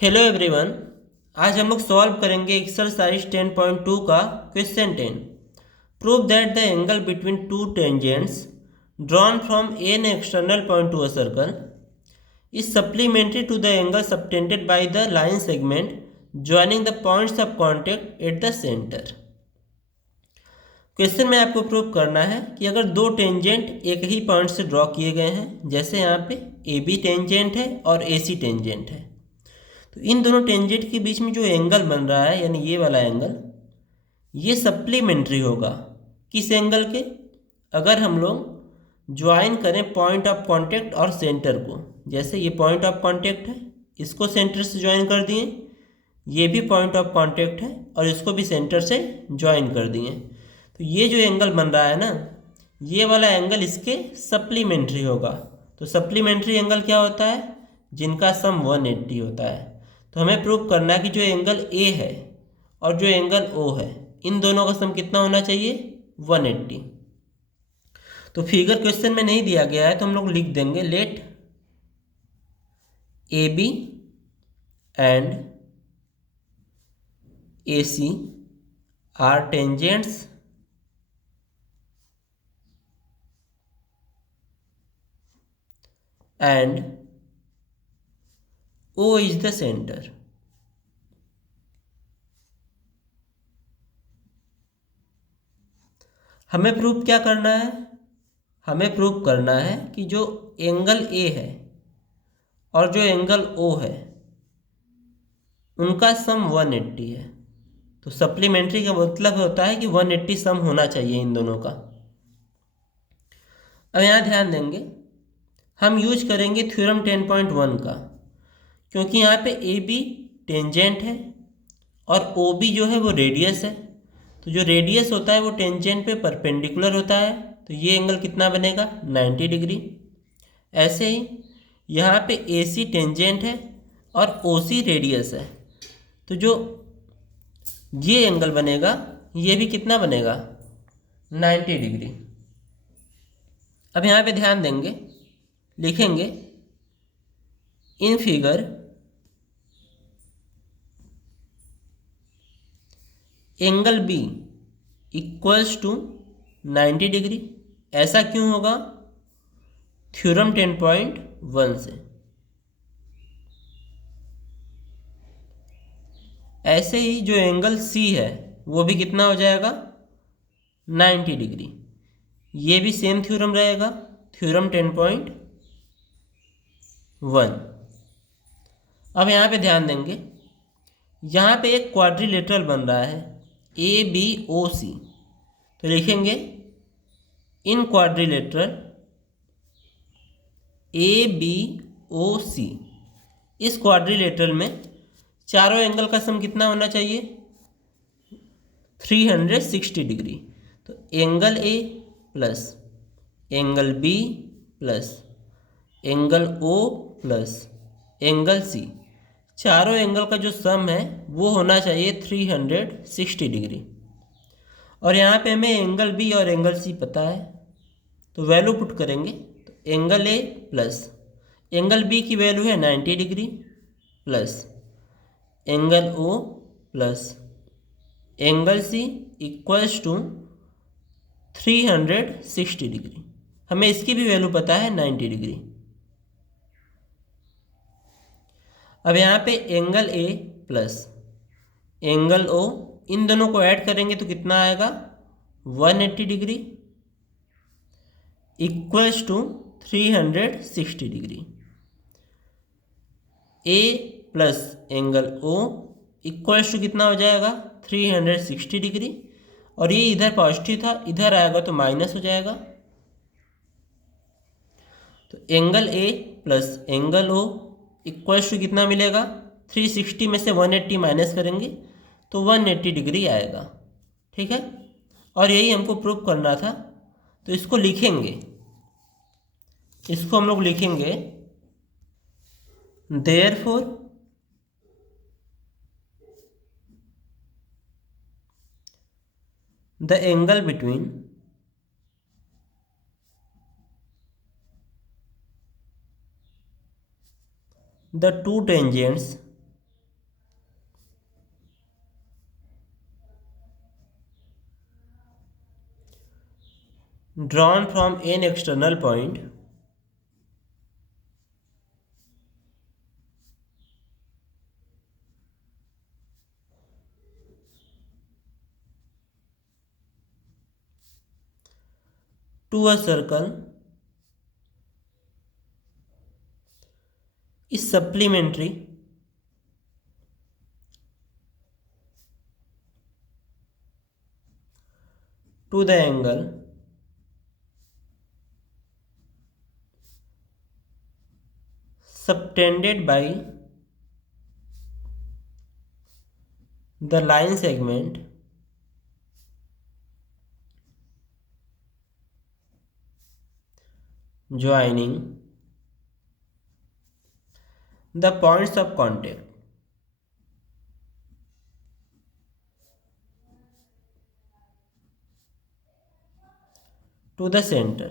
Hello everyone. आज हम लोग सॉल्व करेंगे एक्सरसाइज 10.2 का question 10। Prove that the angle between two tangents drawn from an external point to a circle is supplementary to the angle subtended by the line segment joining the points of contact at the centre. Question में आपको prove करना है कि अगर दो tangent एक ही point से draw किए गए हैं, जैसे यहाँ पे ए बी टेंजेंट है और ए सी टेंजेंट है, तो इन दोनों टेंजेंट के बीच में जो एंगल बन रहा है यानी ये वाला एंगल, ये सप्लीमेंट्री होगा किस एंगल के? अगर हम लोग ज्वाइन करें पॉइंट ऑफ कांटेक्ट और सेंटर को, जैसे ये पॉइंट ऑफ कांटेक्ट है, इसको सेंटर से ज्वाइन कर दिए, ये भी पॉइंट ऑफ कांटेक्ट है और इसको भी सेंटर से ज्वाइन कर दिए, तो ये जो एंगल बन रहा है ना, ये वाला एंगल इसके सप्लीमेंट्री होगा। तो सप्लीमेंट्री एंगल क्या होता है? जिनका सम 180 होता है। तो हमें प्रूव करना है कि जो एंगल ए है और जो एंगल ओ है, इन दोनों का सम कितना होना चाहिए? 180। तो फिगर क्वेश्चन में नहीं दिया गया है तो हम लोग लिख देंगे let A B and A C are tangents and O is the center। हमें प्रूव क्या करना है? हमें प्रूव करना है कि जो एंगल ए है और जो एंगल ओ है, उनका सम 180 है। तो सप्लीमेंट्री का मतलब होता है कि 180 सम होना चाहिए इन दोनों का। अब यहाँ ध्यान देंगे, हम यूज करेंगे थ्योरम 10.1 का, क्योंकि यहाँ पे ए बी टेंजेंट है और ओ बी जो है वो रेडियस है। तो जो रेडियस होता है वो टेंजेंट पे परपेंडिकुलर होता है, तो ये एंगल कितना बनेगा? 90 डिग्री। ऐसे ही यहाँ पे ए सी टेंजेंट है और ओ सी रेडियस है, तो जो ये एंगल बनेगा ये भी कितना बनेगा? 90 डिग्री। अब यहाँ पे ध्यान देंगे, लिखेंगे in figure angle B equals to 90 degree. ऐसा क्यों होगा? थ्योरम 10.1 से। ऐसे ही जो एंगल सी है वो भी कितना हो जाएगा? 90 डिग्री। ये भी सेम थ्योरम रहेगा, थ्योरम 10.1। अब यहाँ पे ध्यान देंगे, यहाँ पे एक क्वाड्रिलेटरल बन रहा है ए बी ओ सी, तो लिखेंगे इन क्वाड्रिलेटरल ए बी ओ सी। इस क्वाड्रिलेटरल में चारों एंगल का सम कितना होना चाहिए? 360 डिग्री। तो angle A plus angle B plus angle O plus angle C, चारों एंगल का जो सम है वो होना चाहिए 360 डिग्री। और यहाँ पे हमें एंगल बी और एंगल सी पता है, तो वैल्यू पुट करेंगे। तो angle A plus angle B की वैल्यू है 90 degree plus angle O plus angle C equals to 360 degree. हमें इसकी भी वैल्यू पता है 90 डिग्री। अब यहाँ पे angle A plus angle O, इन दोनों को ऐड करेंगे तो कितना आएगा? 180 degree equals to 360 degree. A plus angle O equals to कितना हो जाएगा? 360 डिग्री। और ये इधर पॉजिटिव था, इधर आएगा तो माइनस हो जाएगा। तो angle A plus angle O equals to कितना मिलेगा? 360 में से 180 माइनस करेंगे तो 180 डिग्री आएगा। ठीक है, और यही हमको प्रूव करना था। तो इसको लिखेंगे, इसको हम लोग लिखेंगे therefore the angle between the two tangents drawn from an external point to a circle is supplementary to the angle subtended by the line segment joining the points of contact to the center.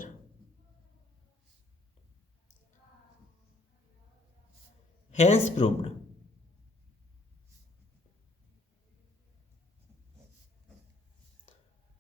Hence proved.